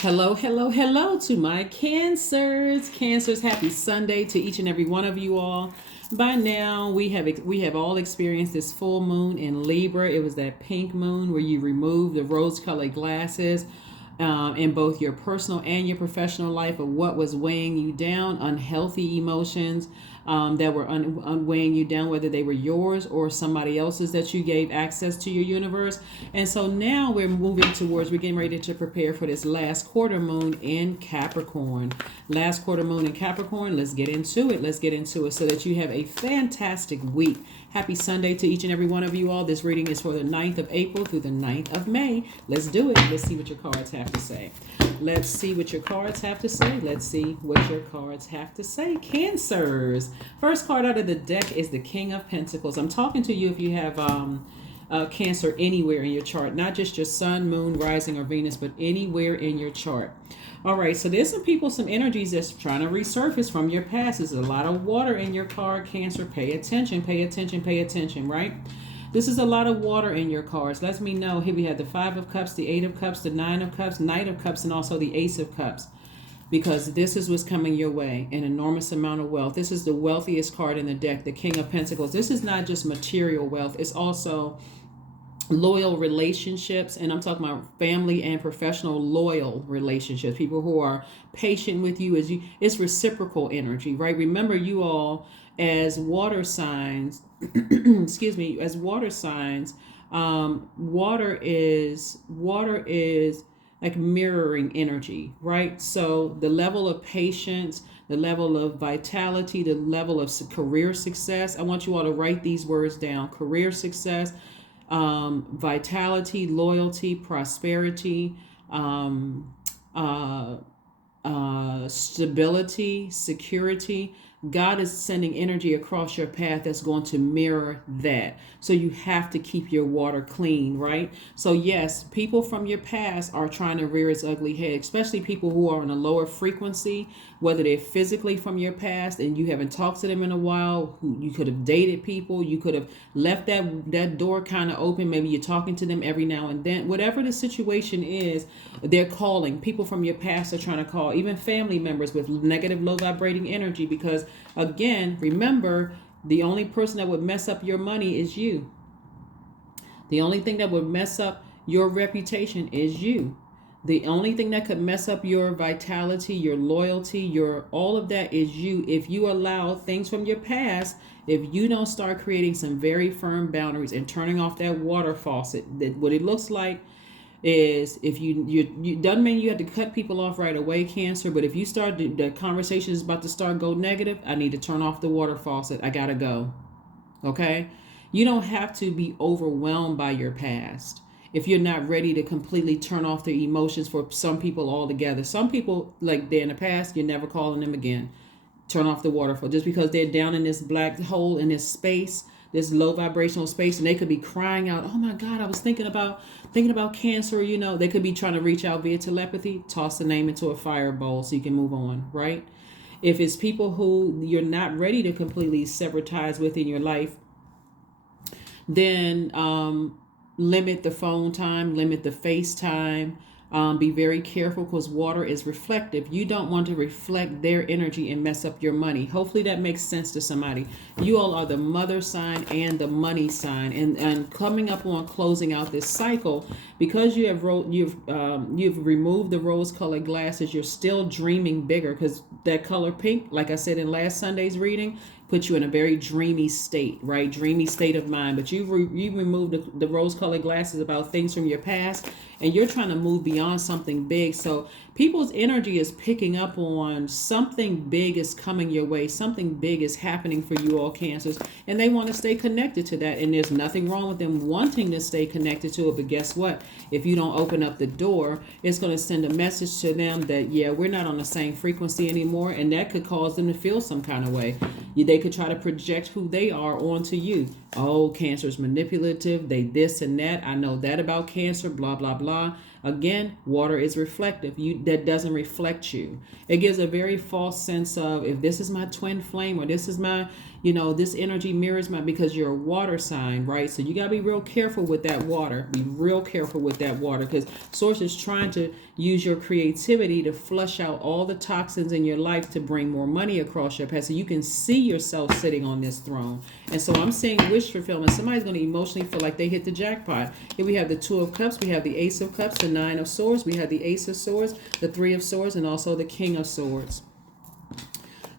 Hello, hello, hello to my cancers. Cancers, happy Sunday to each and every one of you all. By now, we have all experienced this full moon in Libra. It was that pink moon where you remove the rose-colored glasses in both your personal and your professional life of what was weighing you down, unhealthy emotions that were weighing you down, whether they were yours or somebody else's that you gave access to your universe. And so now we're getting ready to prepare for this last quarter moon in Capricorn. Last quarter moon in Capricorn, let's get into it. Let's get into it so that you have a fantastic week. Happy Sunday to each and every one of you all. This reading is for the 9th of April through the 9th of May. Let's do it. Let's see what your cards have to say. Let's see what your cards have to say. Let's see what your cards have to say. Cancers. First card out of the deck is the King of Pentacles. I'm talking to you if you have Cancer anywhere in your chart, not just your sun, moon, rising, or Venus, but anywhere in your chart. All right, so there's some energies that's trying to resurface from your past. There's a lot of water in your card, Cancer. Pay attention, pay attention, pay attention, right? This is a lot of water in your cards. Let me know. Here we have the 5 of Cups, the 8 of Cups, the 9 of Cups, Knight of Cups, and also the Ace of Cups. Because this is what's coming your way, an enormous amount of wealth. This is the wealthiest card in the deck, the King of Pentacles. This is not just material wealth. It's also loyal relationships, and I'm talking about family and professional loyal relationships, people who are patient with you. It's reciprocal energy, right? Remember, you all as water signs excuse me, as water signs, water is like mirroring energy, right? So the level of patience, the level of vitality, the level of career success, I want you all to write these words down: career success, vitality, loyalty, prosperity, stability, security. God is sending energy across your path that's going to mirror that. So you have to keep your water clean, right? So yes, people from your past are trying to rear its ugly head, especially people who are on a lower frequency, whether they're physically from your past and you haven't talked to them in a while, who you could have dated people, you could have left that door kind of open. Maybe you're talking to them every now and then. Whatever the situation is, they're calling. People from your past are trying to call, even family members with negative, low vibrating energy, because again, remember, the only person that would mess up your money is you. The only thing that would mess up your reputation is you. The only thing that could mess up your vitality, your loyalty, your all of that is you. If you allow things from your past, if you don't start creating some very firm boundaries and turning off that water faucet, that what it looks like is, if you doesn't mean you have to cut people off right away, Cancer, but if you start the conversation is about to start go negative, I need to turn off the water faucet. I gotta go. Okay? You don't have to be overwhelmed by your past if you're not ready to completely turn off the emotions. For some people altogether, some people, like, they're in the past, you're never calling them again. Turn off the water faucet just because they're down in this black hole, in this space, this low vibrational space, and they could be crying out, oh my God, I was thinking about Cancer. They could be trying to reach out via telepathy. Toss the name into a fire bowl so you can move on, right? If it's people who you're not ready to completely sever ties with in your life, then limit the phone time, limit the FaceTime. Be very careful, because water is reflective. You don't want to reflect their energy and mess up your money. Hopefully that makes sense to somebody. You all are the mother sign and the money sign, and coming up on closing out this cycle, because you've removed the rose-colored glasses. You're still dreaming bigger, because that color pink, like I said in last Sunday's reading, put you in a very dreamy state, right? Dreamy state of mind. But you've removed the rose-colored glasses about things from your past, and you're trying to move beyond something big. So people's energy is picking up on something big is coming your way. Something big is happening for you all, Cancers, and they want to stay connected to that. And there's nothing wrong with them wanting to stay connected to it. But guess what? If you don't open up the door, it's going to send a message to them that, yeah, we're not on the same frequency anymore. And that could cause them to feel some kind of way. They could try to project who they are onto you. Oh, Cancer's manipulative. They this and that. I know that about Cancer, blah, blah, blah. Again, water is reflective. That doesn't reflect you. It gives a very false sense of, if this is my twin flame, or this is my, This energy mirrors because you're a water sign, right? So you got to be real careful with that water. Be real careful with that water, because Source is trying to use your creativity to flush out all the toxins in your life to bring more money across your path, so you can see yourself sitting on this throne. And so I'm seeing wish fulfillment. Somebody's going to emotionally feel like they hit the jackpot. Here we have the Two of Cups, we have the Ace of Cups, the Nine of Swords, we have the Ace of Swords, the Three of Swords, and also the King of Swords.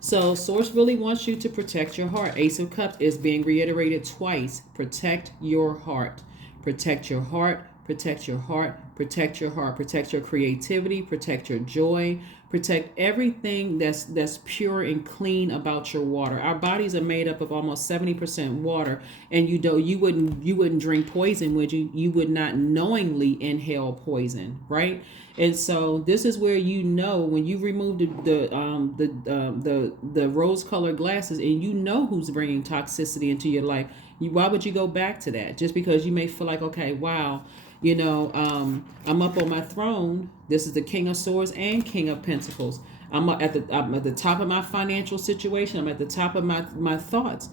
So Source really wants you to protect your heart. Ace of Cups is being reiterated twice. Protect your heart. Protect your heart. Protect your heart. Protect your heart. Protect your creativity. Protect your joy. Protect everything that's pure and clean about your water. Our bodies are made up of almost 70% water, and you wouldn't drink poison, would you? You would not knowingly inhale poison, right? And so this is where when you remove the rose-colored glasses, and who's bringing toxicity into your life. Why would you go back to that? Just because you may feel like, okay, wow, I'm up on my throne. This is the King of Swords and King of Pentacles. I'm at the top of my financial situation. I'm at the top of my thoughts.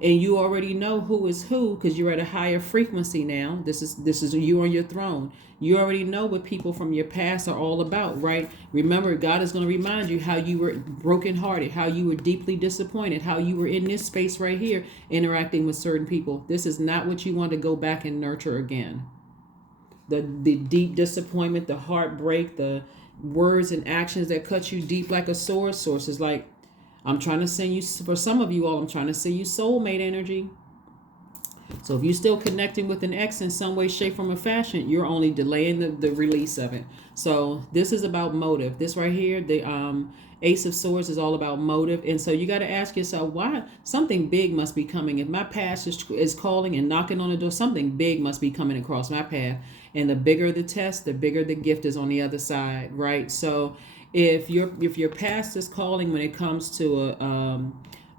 And you already know who is who, because you're at a higher frequency now. This is you on your throne. You already know what people from your past are all about, right? Remember, God is going to remind you how you were brokenhearted, how you were deeply disappointed, how you were in this space right here interacting with certain people. This is not what you want to go back and nurture again. The deep disappointment, the heartbreak, the words and actions that cut you deep like a sword. Source is like, I'm trying to send you, for some of you all, I'm trying to send you soulmate energy. So if you're still connecting with an ex in some way, shape, form, or fashion, you're only delaying the release of it. So this is about motive. This right here, the Ace of Swords, is all about motive. And so you got to ask yourself, why? Something big must be coming. If my past is calling and knocking on the door, something big must be coming across my path. And the bigger the test, the bigger the gift is on the other side, right? So if your past is calling when it comes to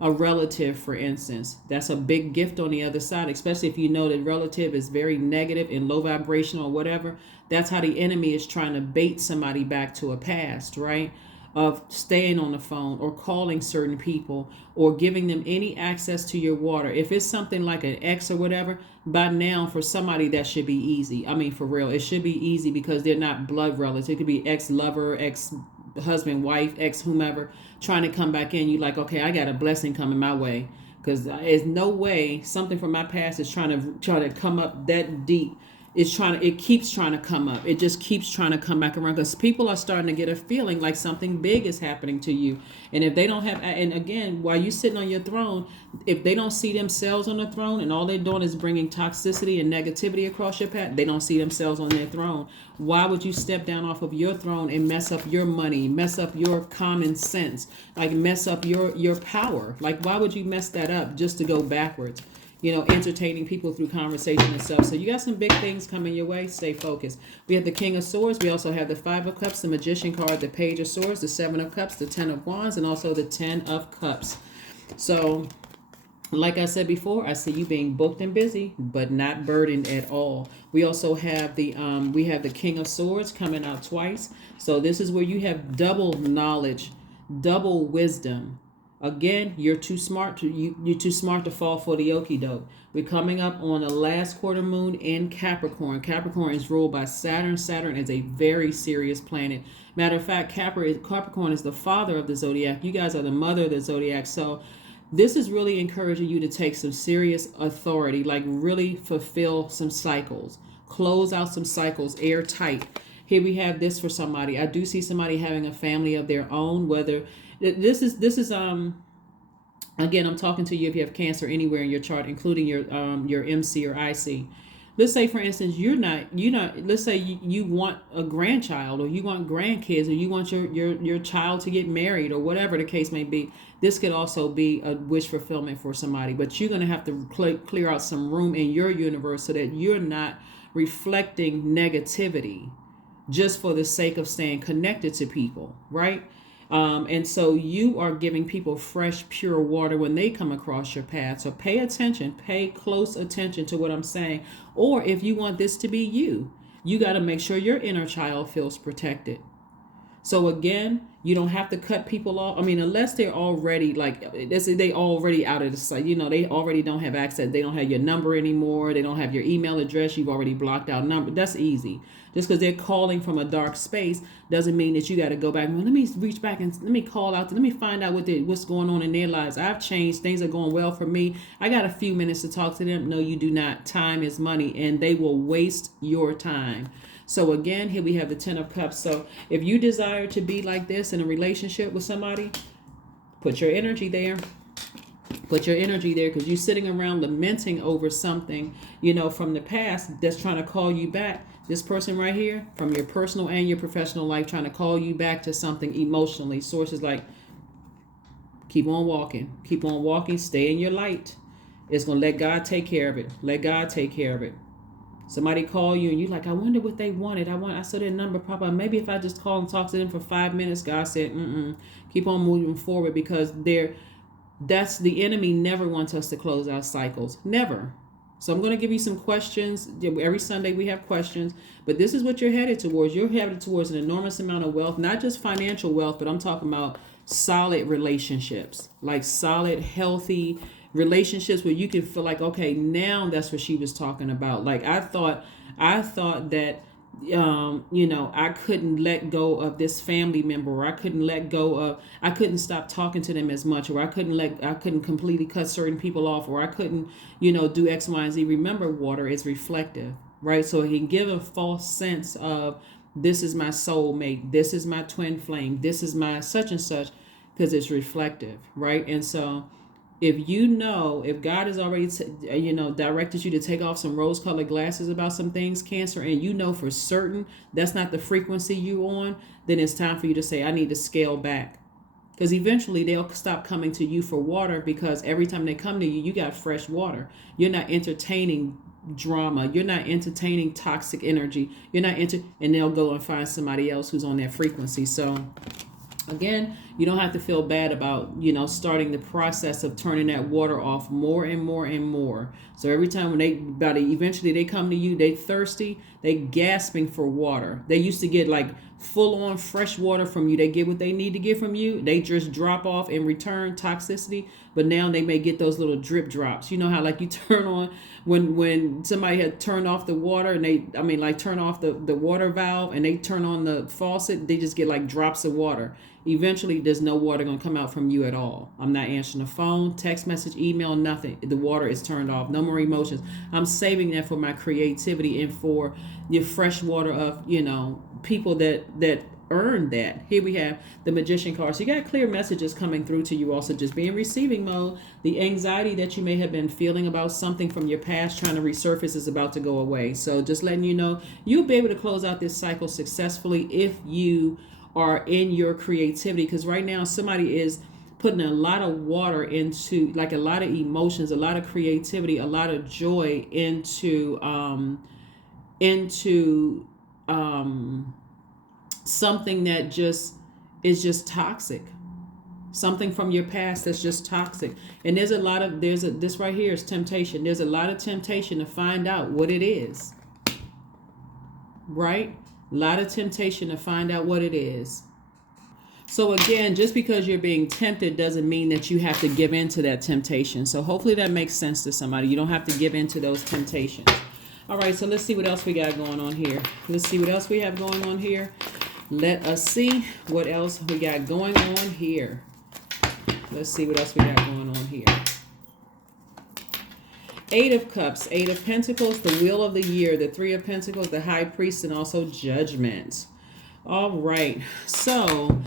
a relative, for instance, that's a big gift on the other side, especially if you know that relative is very negative and low vibrational or whatever. That's how the enemy is trying to bait somebody back to a past, right? Of staying on the phone or calling certain people or giving them any access to your water. If it's something like an ex or whatever, by now for somebody that should be easy. I mean, for real, it should be easy because they're not blood relatives. It could be ex-lover, ex-husband, wife, ex-whomever trying to come back in. You like, okay, I got a blessing coming my way, because there's no way something from my past is trying to come up that deep. It keeps trying to come up. It just keeps trying to come back around, because people are starting to get a feeling like something big is happening to you. And if they don't have, and again, while you're sitting on your throne, if they don't see themselves on the throne and all they're doing is bringing toxicity and negativity across your path, they don't see themselves on their throne. Why would you step down off of your throne and mess up your money, mess up your common sense, like mess up your power? Like, why would you mess that up just to go backwards? Entertaining people through conversation and stuff. So you got some big things coming your way. Stay focused. We have the King of Swords. We also have the Five of Cups, the Magician card, the Page of Swords, the Seven of Cups, the Ten of Wands, and also the Ten of Cups. So, like I said before, I see you being booked and busy, but not burdened at all. We also have the King of Swords coming out twice. So this is where you have double knowledge, double wisdom. Again, you're too smart to fall for the okie doke. We're coming up on the last quarter moon in Capricorn. Capricorn is ruled by Saturn. Saturn is a very serious planet. Matter of fact, Capricorn is the father of the zodiac. You guys are the mother of the zodiac. So this is really encouraging you to take some serious authority, like really fulfill some cycles, close out some cycles airtight. Here we have this for somebody. I do see somebody having a family of their own, whether this is again, I'm talking to you if you have Cancer anywhere in your chart, including your MC or IC. Let's say, for instance, you're not let's say you want a grandchild, or you want grandkids, or you want your child to get married, or whatever the case may be. This could also be a wish fulfillment for somebody, but you're going to have to clear out some room in your universe so that you're not reflecting negativity just for the sake of staying connected to people, right? And so you are giving people fresh, pure water when they come across your path. So pay attention, pay close attention to what I'm saying. Or if you want this to be you, you got to make sure your inner child feels protected. So again, you don't have to cut people off. I mean, unless they're already like, they already out of the site. They already don't have access. They don't have your number anymore. They don't have your email address. You've already blocked out number. That's easy. Just because they're calling from a dark space doesn't mean that you got to go back and, well, let me reach back and let me call out. Let me find out what's going on in their lives. I've changed. Things are going well for me. I got a few minutes to talk to them. No, you do not. Time is money, and they will waste your time. So again, here we have the 10 of Cups. So if you desire to be like this in a relationship with somebody, put your energy there. Put your energy there, because you're sitting around lamenting over something, from the past that's trying to call you back. This person right here, from your personal and your professional life, trying to call you back to something emotionally. Sources like, keep on walking, stay in your light. It's going to let God take care of it. Let God take care of it. Somebody call you and you're like, I wonder what they wanted. I saw their number pop up. Maybe if I just call and talk to them for 5 minutes. God said, keep on moving forward, because that's the enemy never wants us to close our cycles. Never. So I'm going to give you some questions. Every Sunday we have questions, but this is what you're headed towards. You're headed towards an enormous amount of wealth, not just financial wealth, but I'm talking about solid relationships, like solid, healthy relationships where you can feel like, okay, now that's what she was talking about. Like I thought that I couldn't let go of this family member, or I couldn't stop talking to them as much, or I couldn't completely cut certain people off, or I couldn't, do X, Y, and Z. Remember, water is reflective, right? So it can give a false sense of, this is my soulmate, this is my twin flame, this is my such and such, because it's reflective, right? And so if God has already, directed you to take off some rose-colored glasses about some things, Cancer, and for certain that's not the frequency you on, then it's time for you to say, I need to scale back. Because eventually they'll stop coming to you for water, because every time they come to you, you got fresh water. You're not entertaining drama. You're not entertaining toxic energy. And they'll go and find somebody else who's on that frequency. So again, you don't have to feel bad about, starting the process of turning that water off more and more and more. So every time eventually they come to you, they thirsty, they gasping for water. They used to get like full on fresh water from you. They get what they need to get from you. They just drop off in return toxicity. But now they may get those little drip drops. You know how like you turn on when somebody had turned off the water and turn off the water valve and they turn on the faucet, they just get like drops of water. Eventually there's no water going to come out from you at all. I'm not answering the phone, text message, email, nothing. The water is turned off. No more emotions. I'm saving that for my creativity and for your fresh water of, people that earn that. Here we have the Magician card. So you got clear messages coming through to you. Also, just be in receiving mode. The anxiety that you may have been feeling about something from your past trying to resurface is about to go away. So just letting you know, you'll be able to close out this cycle successfully if you are in your creativity. Because right now somebody is putting a lot of water into, like a lot of emotions, a lot of creativity, a lot of joy into something that just is just toxic. Something from your past that's just toxic. And this right here is temptation. There's a lot of temptation to find out what it is. Right? A lot of temptation to find out what it is. So again, just because you're being tempted doesn't mean that you have to give in to that temptation. So hopefully that makes sense to somebody. You don't have to give in to those temptations. All right, so let's see what else we got going on here. Let's see what else we have going on here. Let us see what else we got going on here. Let's see what else we got going on here. 8 of Cups, 8 of Pentacles, the Wheel of the Year, the 3 of Pentacles, the High Priest, and also Judgment. All right, so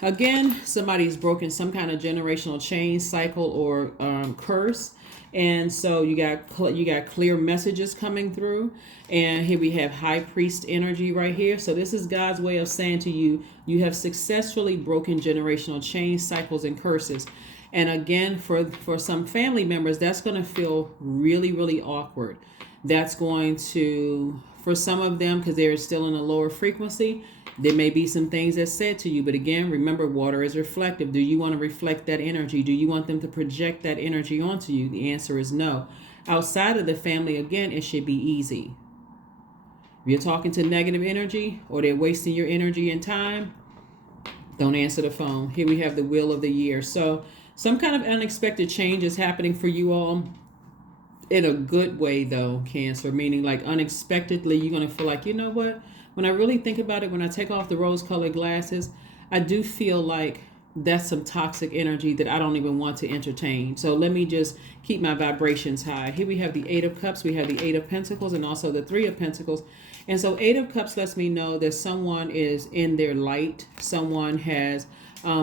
again, somebody's broken some kind of generational chain, cycle, or curse. And so you got clear messages coming through. And here we have High Priest energy right here. So this is God's way of saying to you, you have successfully broken generational chains, cycles, and curses. And again, for some family members, that's going to feel really, really awkward. That's going to, for some of them, because they're still in a lower frequency, there may be some things that's said to you. But again, remember, water is reflective. Do you want to reflect that energy? Do you want them to project that energy onto you? The answer is no. Outside of the family, again, it should be easy. If you're talking to negative energy or they're wasting your energy and time, Don't answer the phone. Here we have the wheel of the year. So some kind of unexpected change is happening for you all in a good way, though, Cancer, meaning like unexpectedly you're going to feel like, you know what, when I really think about it, when I take off the rose colored glasses, I do feel like that's some toxic energy that I don't even want to entertain. So let me just keep my vibrations high. Here we have the Eight of Cups, we have the Eight of Pentacles, and also the Three of Pentacles. And so Eight of Cups lets me know that someone is in their light. Someone has,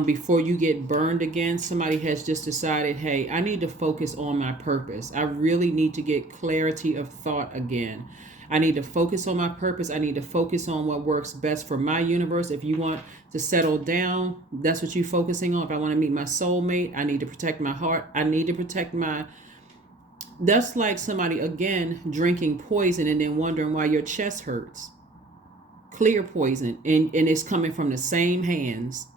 before you get burned again, somebody has just decided, hey, I need to focus on my purpose. I really need to get clarity of thought again. I need to focus on my purpose. I need to focus on what works best for my universe. If you want to settle down, that's what you're focusing on. If I want to meet my soulmate, I need to protect my heart. I need to protect my... That's like somebody, again, drinking poison and then wondering why your chest hurts. Clear poison. And it's coming from the same hands.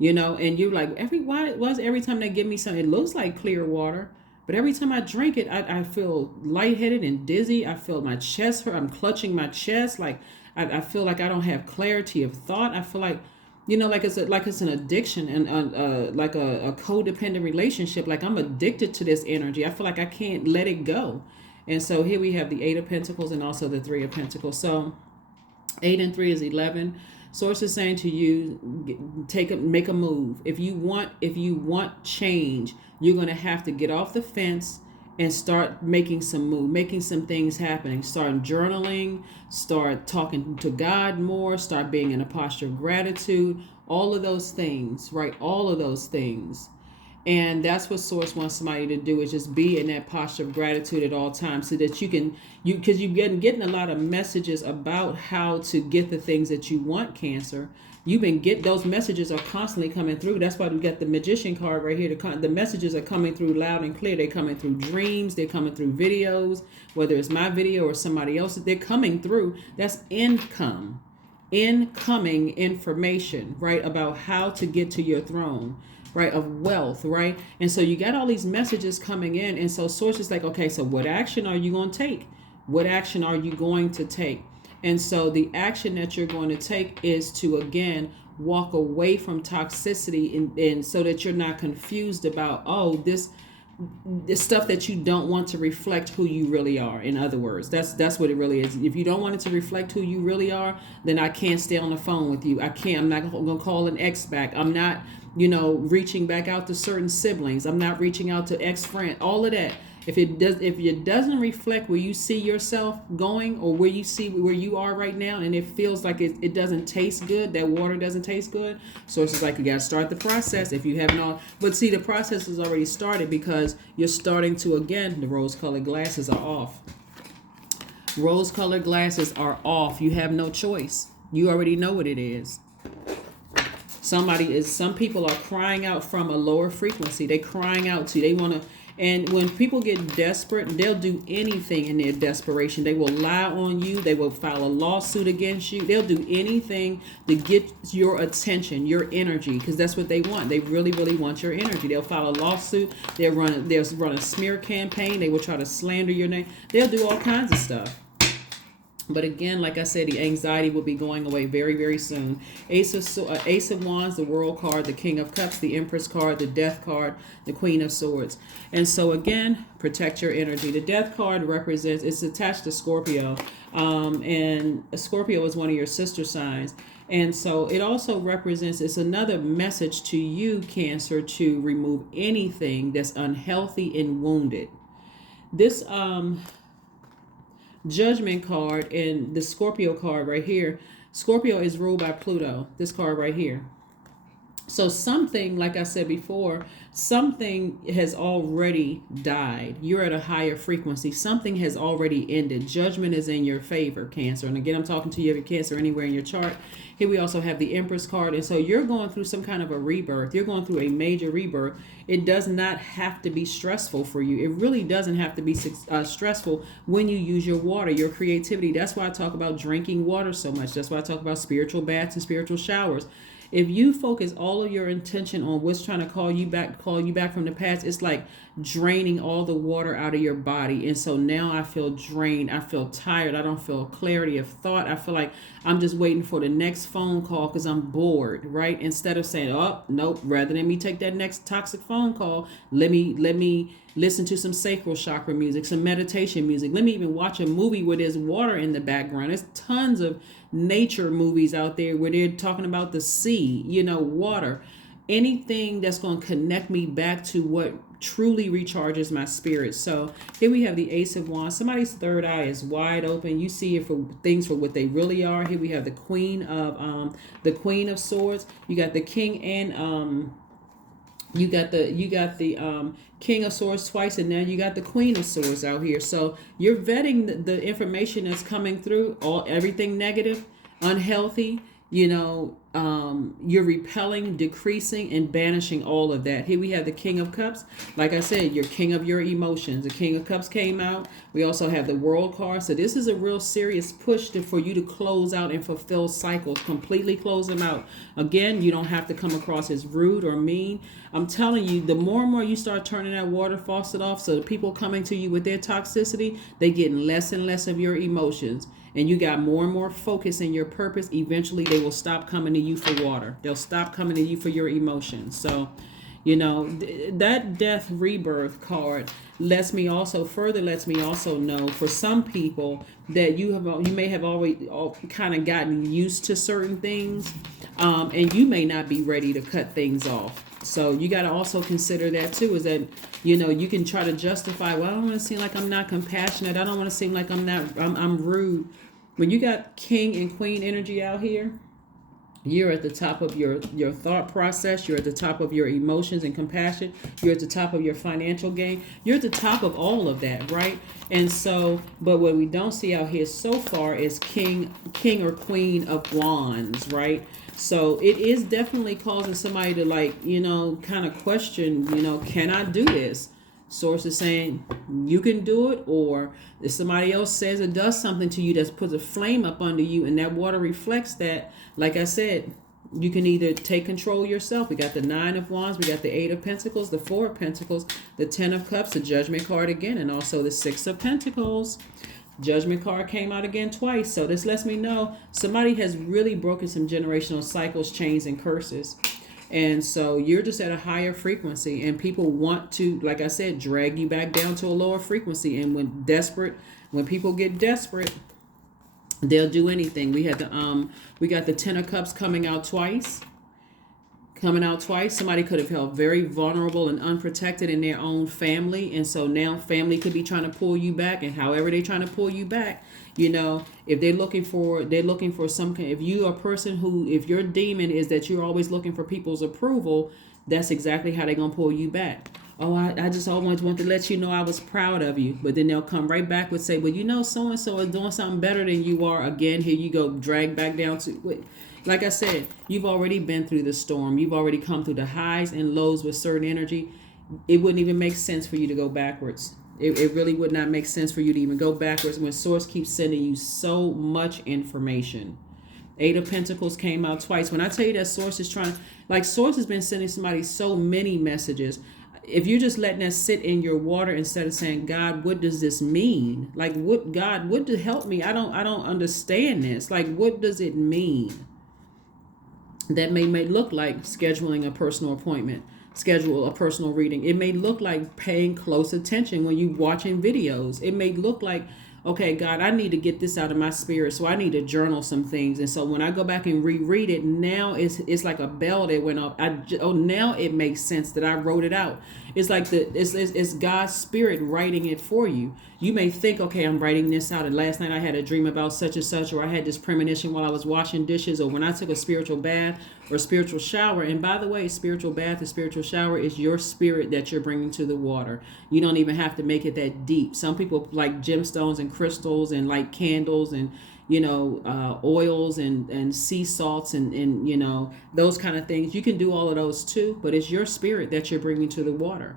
You know, and you're like, every time they give me something, it looks like clear water. But every time I drink it, I feel lightheaded and dizzy. I feel my chest hurt. I'm clutching my chest. Like I feel like I don't have clarity of thought. I feel like, you know, like it's an addiction and like a codependent relationship. Like I'm addicted to this energy. I feel like I can't let it go. And so here we have the Eight of Pentacles and also the Three of Pentacles. So 8 and 3 is 11. Source is saying to you, make a move. If you want change, you're going to have to get off the fence and start making some move, making some things happening. Start journaling, start talking to God more, start being in a posture of gratitude, all of those things, right? All of those things. And that's what Source wants somebody to do, is just be in that posture of gratitude at all times, so that because you're getting a lot of messages about how to get the things that you want, Cancer. Those messages are constantly coming through. That's why we got the Magician card right here. The messages are coming through loud and clear. They're coming through dreams. They're coming through videos, whether it's my video or somebody else's. They're coming through. That's incoming information, right, about how to get to your throne, right, of wealth, right? And so you got all these messages coming in. And so Source is like, okay, so what action are you going to take? What action are you going to take? And so the action that you're going to take is to, again, walk away from toxicity and so that you're not confused about, this stuff that you don't want to reflect who you really are. In other words, that's what it really is. If you don't want it to reflect who you really are, then I can't stay on the phone with you. I'm not going to call an ex back. I'm not, reaching back out to certain siblings. I'm not reaching out to ex-friend, all of that. If it doesn't reflect where you see yourself going, or where you are right now, and it feels like it doesn't taste good, that water doesn't taste good, Source is like, you got to start the process. If you haven't but see, the process has already started, because you're starting to, again, the rose-colored glasses are off. Rose-colored glasses are off. You have no choice. You already know what it is. Some people are crying out from a lower frequency. They're crying out to you. They want to. And when people get desperate, they'll do anything in their desperation. They will lie on you. They will file a lawsuit against you. They'll do anything to get your attention, your energy, because that's what they want. They really, really want your energy. They'll file a lawsuit. They'll run a smear campaign. They will try to slander your name. They'll do all kinds of stuff. But again, like I said, the anxiety will be going away very, very soon. Ace of Wands, the World card, the King of Cups, the Empress card, the Death card, the Queen of Swords. And so again, protect your energy. The Death card represents, it's attached to Scorpio. And Scorpio is one of your sister signs. And so it also represents, it's another message to you, Cancer, to remove anything that's unhealthy and wounded. This Judgment card and the Scorpio card right here. Scorpio is ruled by Pluto, this card right here. So something, like I said before, something has already died. You're at a higher frequency. Something has already ended. Judgment is in your favor, Cancer. And again, I'm talking to you if you're Cancer anywhere in your chart. Here we also have the Empress card. And so you're going through some kind of a rebirth. You're going through a major rebirth. It does not have to be stressful for you. It really doesn't have to be stressful when you use your water, your creativity. That's why I talk about drinking water so much. That's why I talk about spiritual baths and spiritual showers. If you focus all of your intention on what's trying to call you back from the past, it's like draining all the water out of your body. And so now I feel drained. I feel tired. I don't feel clarity of thought. I feel like I'm just waiting for the next phone call because I'm bored, right? Instead of saying, oh, nope, rather than me take that next toxic phone call, let me listen to some sacral chakra music, some meditation music. Let me even watch a movie where there's water in the background. There's tons of nature movies out there where they're talking about the sea, water. Anything that's going to connect me back to what truly recharges my spirit. So here we have the Ace of Wands. Somebody's third eye is wide open. You see it for things for what they really are. Here we have the Queen of Swords. You got the King and you got the King of Swords twice, and now you got the Queen of Swords out here. So you're vetting the information that's coming through, everything negative, unhealthy. You're repelling, decreasing, and banishing all of that. Here we have the King of Cups. Like I said, you're king of your emotions. The King of Cups came out. We also have the World card. So this is a real serious push for you to close out and fulfill cycles, completely close them out. Again, you don't have to come across as rude or mean. I'm telling you, the more and more you start turning that water faucet off, so the people coming to you with their toxicity, they getting less and less of your emotions. And you got more and more focus in your purpose. Eventually, they will stop coming to you for water. They'll stop coming to you for your emotions. So, that death rebirth card lets me also know for some people that you may have already kind of gotten used to certain things, and you may not be ready to cut things off. So you got to also consider that too, is that, you can try to justify, well, I don't want to seem like I'm not compassionate. I don't want to seem like I'm rude. When you got King and Queen energy out here, you're at the top of your thought process. You're at the top of your emotions and compassion. You're at the top of your financial game. You're at the top of all of that, right? And so, but what we don't see out here so far is King or Queen of Wands, right? So it is definitely causing somebody to kind of question, can I do this? Source is saying you can do it, or if somebody else says it does something to you that puts a flame up under you and that water reflects that, like I said, you can either take control yourself. We got the 9 of Wands, we got the 8 of Pentacles, the 4 of Pentacles, the 10 of Cups, the Judgment card again, and also the 6 of Pentacles. Judgment card came out again twice. So this lets me know somebody has really broken some generational cycles, chains, and curses. And so you're just at a higher frequency, and people want to, like I said, drag you back down to a lower frequency. And when people get desperate, they'll do anything. We got the 10 of Cups coming out twice. Somebody could have felt very vulnerable and unprotected in their own family, and so now family could be trying to pull you back, and however they're trying to pull you back, if they're looking for some kind, if you are a person if your demon is that you're always looking for people's approval, that's exactly how they're gonna pull you back. Oh, I just always want to let you know I was proud of you. But then they'll come right back and say, well, so-and-so is doing something better than you are. Again, here you go, drag back down to, wait. Like I said, you've already been through the storm. You've already come through the highs and lows with certain energy. It wouldn't even make sense for you to go backwards. It really would not make sense for you to even go backwards when Source keeps sending you so much information. 8 of Pentacles came out twice. When I tell you that Source has been sending somebody so many messages. If you're just letting that sit in your water instead of saying, God, what does this mean? Like, what to help me? I don't understand this. Like, what does it mean? That may look like scheduling a personal appointment, schedule a personal reading. It may look like paying close attention when you're watching videos. It may look like, okay, God, I need to get this out of my spirit, so I need to journal some things. And so when I go back and reread it, now it's like a bell that went off. Now it makes sense that I wrote it out. It's like it's God's spirit writing it for you. You may think, okay, I'm writing this out, and last night I had a dream about such and such, or I had this premonition while I was washing dishes, or when I took a spiritual bath or spiritual shower. And by the way, spiritual bath and spiritual shower is your spirit that you're bringing to the water. You don't even have to make it that deep. Some people like gemstones and crystals and light candles and oils and sea salts and those kind of things. You can do all of those too, but it's your spirit that you're bringing to the water.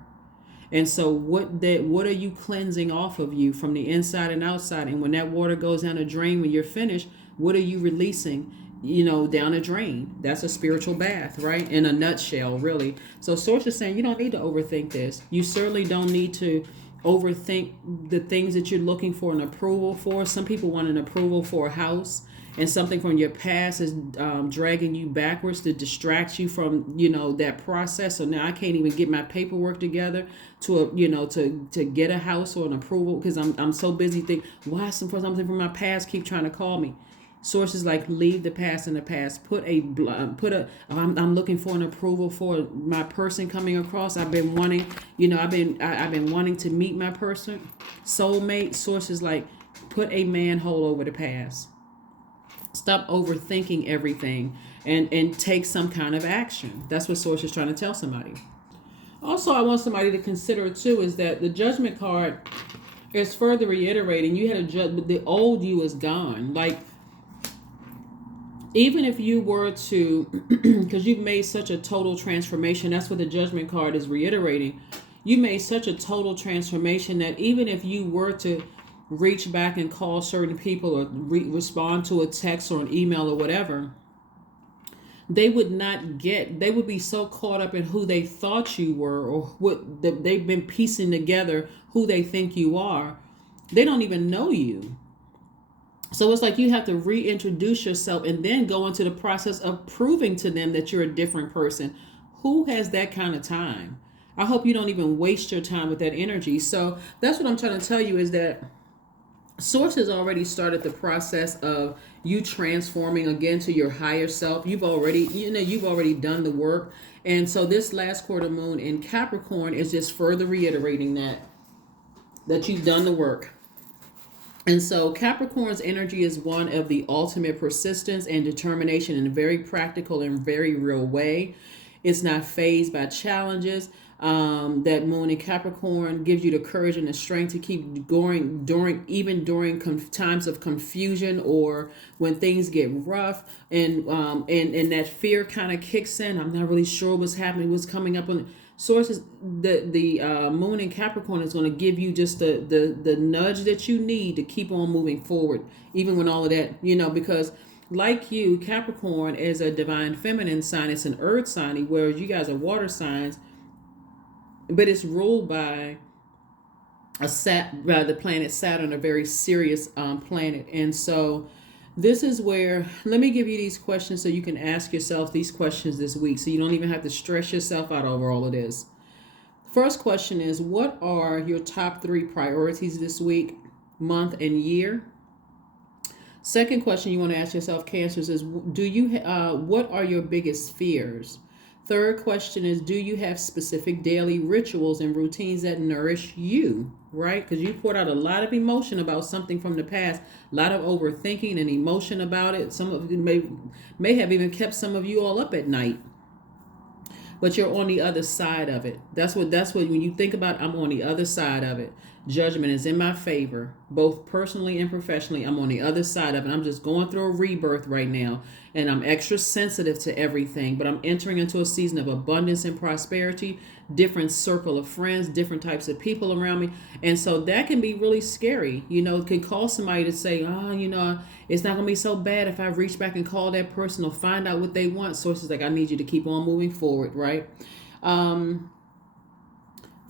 And so what are you cleansing off of you from the inside and outside? And when that water goes down a drain, when you're finished, what are you releasing? down a drain. That's a spiritual bath, right? In a nutshell, really. So Source is saying you don't need to overthink this. You certainly don't need to overthink the things that you're looking for an approval for. Some people want an approval for a house, and something from your past is dragging you backwards to distract you from that process. So now I can't even get my paperwork together to get a house or an approval because I'm so busy thinking why something from my past keep trying to call me. Sources like leave the past in the past. I'm looking for an approval for my person coming across. I've been wanting, I've been wanting to meet my person, soulmate. Sources like put a manhole over the past. Stop overthinking everything and take some kind of action. That's what Source is trying to tell somebody. Also, I want somebody to consider too is that the Judgment card is further reiterating you had a judge, the old you is gone. Like, even if you were to, because you've made such a total transformation, that's what the Judgment card is reiterating. You made such a total transformation that even if you were to reach back and call certain people or respond to a text or an email or whatever, they would be so caught up in who they thought you were or what they've been piecing together who they think you are. They don't even know you. So it's like you have to reintroduce yourself and then go into the process of proving to them that you're a different person. Who has that kind of time? I hope you don't even waste your time with that energy. So that's what I'm trying to tell you is that Source has already started the process of you transforming again to your higher self. You've already done the work. And so this last quarter moon in Capricorn is just further reiterating that you've done the work. And so Capricorn's energy is one of the ultimate persistence and determination in a very practical and very real way. It's not fazed by challenges. That moon in Capricorn gives you the courage and the strength to keep going during times of confusion or when things get rough, and that fear kind of kicks in. I'm not really sure what's happening, what's coming up on sources. The moon in Capricorn is going to give you just the nudge that you need to keep on moving forward, even when all of that, because like you, Capricorn is a divine feminine sign. It's an earth sign, whereas you guys are water signs. But it's ruled by by the planet Saturn, a very serious planet. And so this is where, let me give you these questions so you can ask yourself these questions this week so you don't even have to stress yourself out over all of this. First question is, what are your top 3 priorities this week, month, and year? Second question you want to ask yourself, Cancers, is what are your biggest fears? Third question is, do you have specific daily rituals and routines that nourish you, right? Because you poured out a lot of emotion about something from the past, a lot of overthinking and emotion about it. Some of you may have even kept some of you all up at night, but you're on the other side of it. That's what when you think about, I'm on the other side of it. Judgment is in my favor, both personally and professionally. I'm on the other side of it. I'm just going through a rebirth right now, and I'm extra sensitive to everything, but I'm entering into a season of abundance and prosperity, different circle of friends, different types of people around me. And so that can be really scary. It can cause somebody to say, it's not going to be so bad if I reach back and call that person or find out what they want. Sources like, I need you to keep on moving forward, right?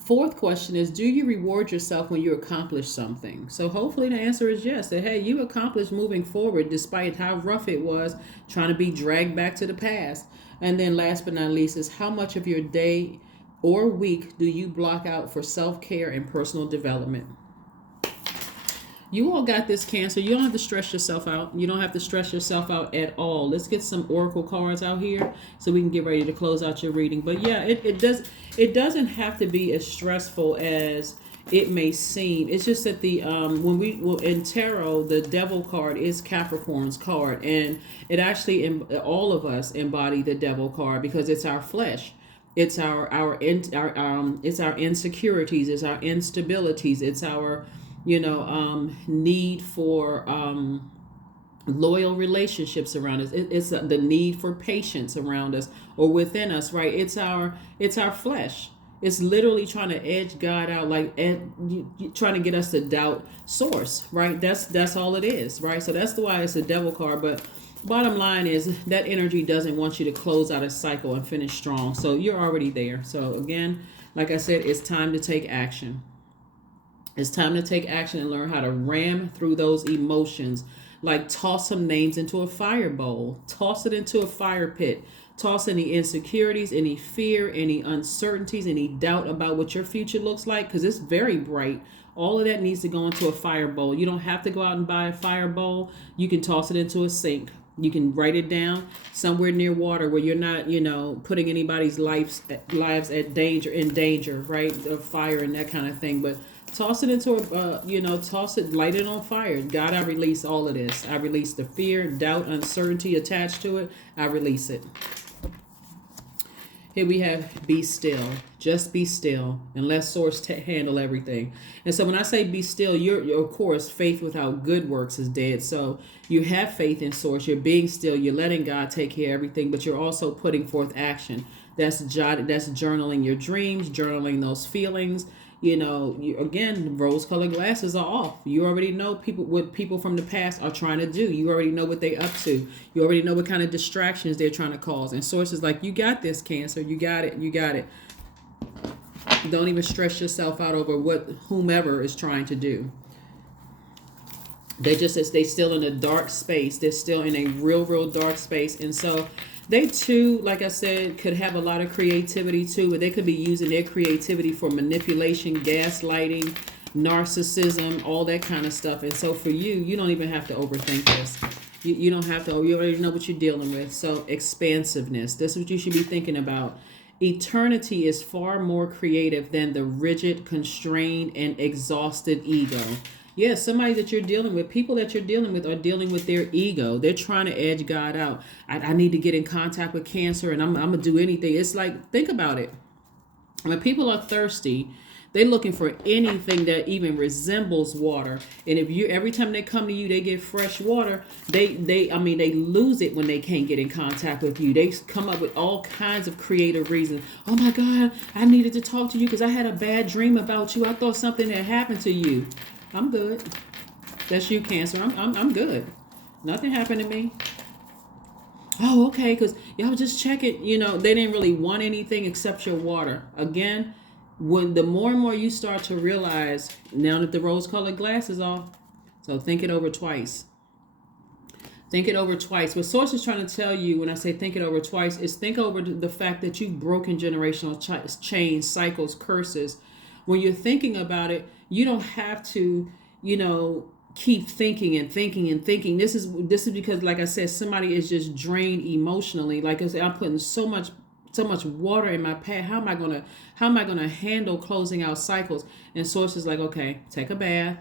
Fourth question is, do you reward yourself when you accomplish something? So hopefully the answer is yes, that, hey, you accomplished moving forward despite how rough it was trying to be dragged back to the past. And then last but not least is, how much of your day or week do you block out for self-care and personal development? You all got this, Cancer. You don't have to stress yourself out. You don't have to stress yourself out at all. Let's get some oracle cards out here so we can get ready to close out your reading. But yeah, it doesn't have to be as stressful as it may seem. It's just that in tarot, the devil card is Capricorn's card, and it actually all of us embody the devil card because it's our flesh. It's our insecurities, it's our instabilities, it's our need for loyal relationships around us. It's the need for patience around us or within us, right? It's our flesh. It's literally trying to edge God out, trying to get us to doubt source, right? That's all it is, right? So that's why it's a devil card. But Bottom line is that energy doesn't want you to close out a cycle and finish strong. So you're already there. So again, like I said, it's time to take action. It's time to take action and learn how to ram through those emotions. Like toss some names into a fire bowl, toss it into a fire pit, toss any insecurities, any fear, any uncertainties, any doubt about what your future looks like, because it's very bright. All of that needs to go into a fire bowl. You don't have to go out and buy a fire bowl. You can toss it into a sink. You can write it down somewhere near water where you're not, putting anybody's lives at danger, right? Of fire and that kind of thing. But toss it into light it on fire. God, I release all of this. I release the fear, doubt, uncertainty attached to it. I release it. Here we have be still. Just be still and let source handle everything. And so when I say be still, you're of course, faith without good works is dead. So you have faith in source. You're being still. You're letting God take care of everything, but you're also putting forth action. That's journaling your dreams, journaling those feelings. Again, rose-colored glasses are off. You already know what people from the past are trying to do. You already know what they're up to. You already know what kind of distractions they're trying to cause. And source is like, you got this, Cancer. You got it. You got it. Don't even stress yourself out over what whomever is trying to do. They still in a dark space. They're still in a real dark space. And so they too, like I said, could have a lot of creativity too, but they could be using their creativity for manipulation, gaslighting, narcissism, all that kind of stuff. And so for you, you don't even have to overthink this. You don't have to, you already know what you're dealing with. So expansiveness, this is what you should be thinking about. Eternity is far more creative than the rigid, constrained, and exhausted ego. Yeah, somebody that you're dealing with, people that you're dealing with are dealing with their ego. They're trying to edge God out. I need to get in contact with Cancer and I'm going to do anything. It's like, think about it. When people are thirsty, they're looking for anything that even resembles water. And if every time they come to you, they get fresh water, they lose it when they can't get in contact with you. They come up with all kinds of creative reasons. Oh my God, I needed to talk to you because I had a bad dream about you. I thought something had happened to you. I'm good. That's you, Cancer. I'm good. Nothing happened to me. Oh, okay, because y'all just checking. They didn't really want anything except your water. Again, when the more and more you start to realize, now that the rose-colored glasses off, so think it over twice. Think it over twice. What Source is trying to tell you when I say think it over twice is think over the fact that you've broken generational chains, cycles, curses. When you're thinking about it, you don't have to, keep thinking and thinking and thinking. This is because, like I said, somebody is just drained emotionally. Like I said, I'm putting so much water in my pad. How am I gonna handle closing out cycles? And Source is like, okay, take a bath,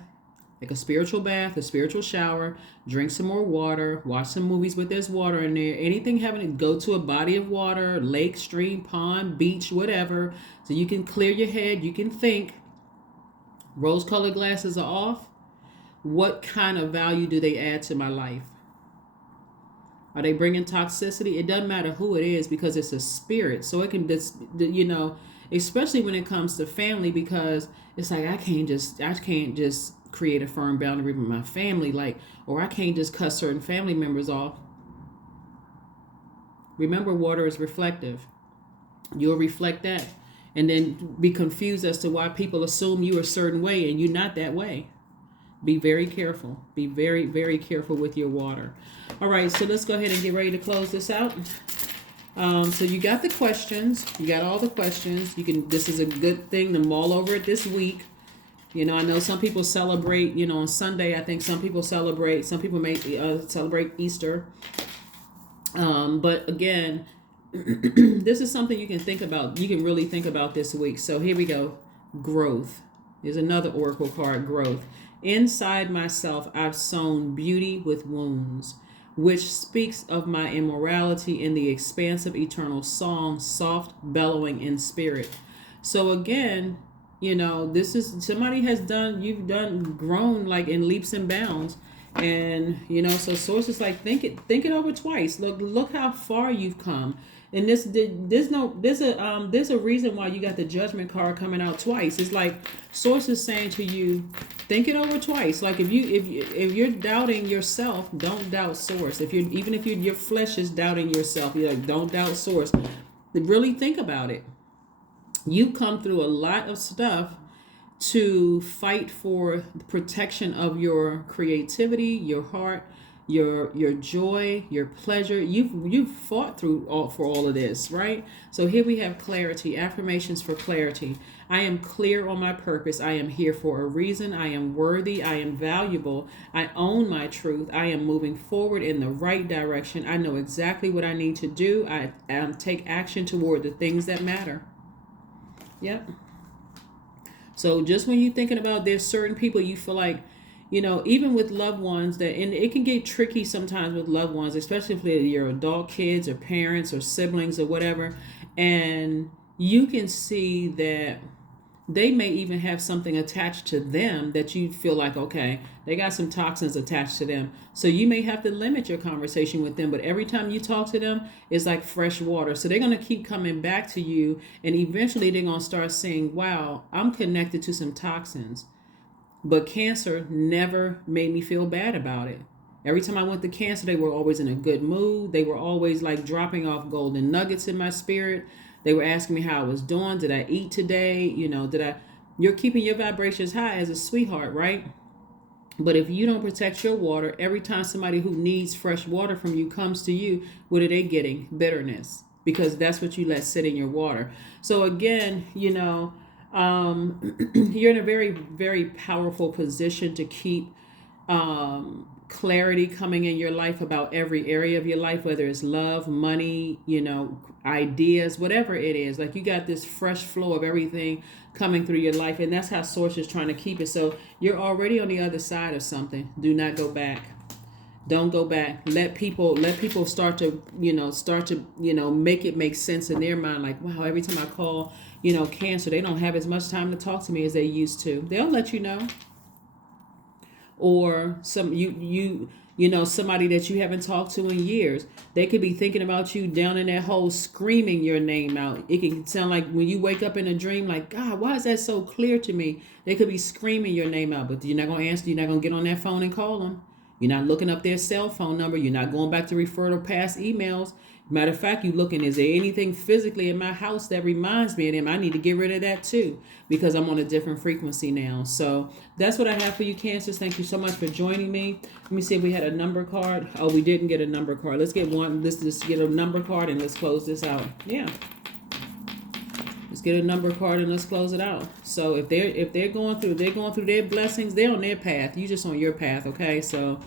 like a spiritual bath, a spiritual shower, drink some more water, watch some movies with there's water in there. Anything having to go to a body of water, lake, stream, pond, beach, whatever, so you can clear your head, you can think. Rose-colored glasses are off. What kind of value do they add to my life? Are they bringing toxicity? It doesn't matter who it is because it's a spirit. So it can just, especially when it comes to family, because it's like I can't just create a firm boundary with my family, or I can't just cut certain family members off. Remember, water is reflective. You'll reflect that and then be confused as to why people assume you a certain way and you're not that way. Be very careful. Be very, very careful with your water. All right, so let's go ahead and get ready to close this out. So you got the questions. You got all the questions. This is a good thing to mull over it this week. I know some people celebrate, on Sunday. I think some people celebrate. Some people may celebrate Easter. But again, this is something you can think about. You can really think about this week. So here we go. Growth. There's another oracle card, growth. Inside myself, I've sown beauty with wounds, which speaks of my immorality in the expansive eternal song, soft bellowing in spirit. So again, this is somebody you've grown like in leaps and bounds. And so source is like, think it over twice. Look how far you've come. And there's a reason why you got the judgment card coming out twice. It's like source is saying to you, think it over twice. Like if you're doubting yourself, don't doubt source. If your flesh is doubting yourself, you're like, don't doubt source. Really think about it. You've come through a lot of stuff to fight for the protection of your creativity, your heart, your joy, your pleasure. You've fought through all of this, right? So here we have clarity, affirmations for clarity. I am clear on my purpose. I am here for a reason. I am worthy. I am valuable. I own my truth. I am moving forward in the right direction. I know exactly what I need to do. I take action toward the things that matter. Yep. So just when you're thinking about, there's certain people you feel like, even with loved ones, and it can get tricky sometimes with loved ones, especially if they're your adult kids or parents or siblings or whatever. And you can see that they may even have something attached to them that you feel like, okay, they got some toxins attached to them. So you may have to limit your conversation with them. But every time you talk to them, it's like fresh water. So they're going to keep coming back to you. And eventually they're going to start saying, wow, I'm connected to some toxins. But Cancer never made me feel bad about it. Every time I went to Cancer, they were always in a good mood. They were always like dropping off golden nuggets in my spirit. They were asking me how I was doing. Did I eat today? You're keeping your vibrations high as a sweetheart, right? But if you don't protect your water, every time somebody who needs fresh water from you comes to you, what are they getting? Bitterness. Because that's what you let sit in your water. So again, you're in a very, very powerful position to keep clarity coming in your life about every area of your life, whether it's love, money, ideas, whatever it is. Like you got this fresh flow of everything coming through your life, and that's how source is trying to keep it. So you're already on the other side of something. Do not go back. Don't go back. Let people start to make it make sense in their mind. Like, wow, every time I call Cancer, they don't have as much time to talk to me as they used to. They'll let you know. Or somebody that you haven't talked to in years, they could be thinking about you down in that hole, screaming your name out. It can sound like when you wake up in a dream, like, God, why is that so clear to me? They could be screaming your name out, but you're not going to answer. You're not going to get on that phone and call them. You're not looking up their cell phone number. You're not going back to refer to past emails. Matter of fact, you looking, is there anything physically in my house that reminds me of them? I need to get rid of that too, because I'm on a different frequency now. So that's what I have for you, Cancers. Thank you so much for joining me. Let me see if we had a number card. Oh, we didn't get a number card. Let's get one. Let's just get a number card and let's close this out. Yeah. Let's get a number card and let's close it out. So if they're going through their blessings, they're on their path. You just on your path, okay? So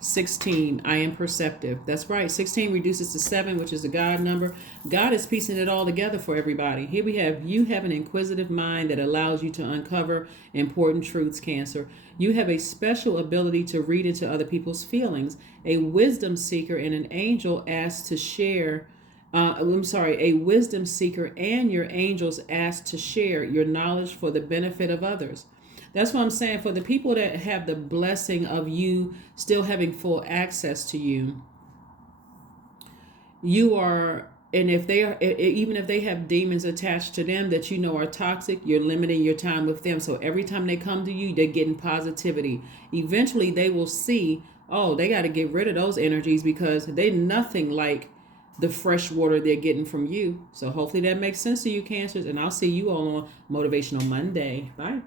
16, I am perceptive. That's right. 16 reduces to 7, which is the God number. God is piecing it all together for everybody. Here we have, you have an inquisitive mind that allows you to uncover important truths, Cancer. You have a special ability to read into other people's feelings. A wisdom seeker and an angel asked to share. A wisdom seeker and your angels asked to share your knowledge for the benefit of others. That's what I'm saying. For the people that have the blessing of you still having full access to you, you are, and if they are, even if they have demons attached to them that are toxic, you're limiting your time with them. So every time they come to you, they're getting positivity. Eventually they will see, oh, they got to get rid of those energies because they're nothing like the fresh water they're getting from you. So hopefully that makes sense to you, Cancers, and I'll see you all on Motivational Monday. Bye.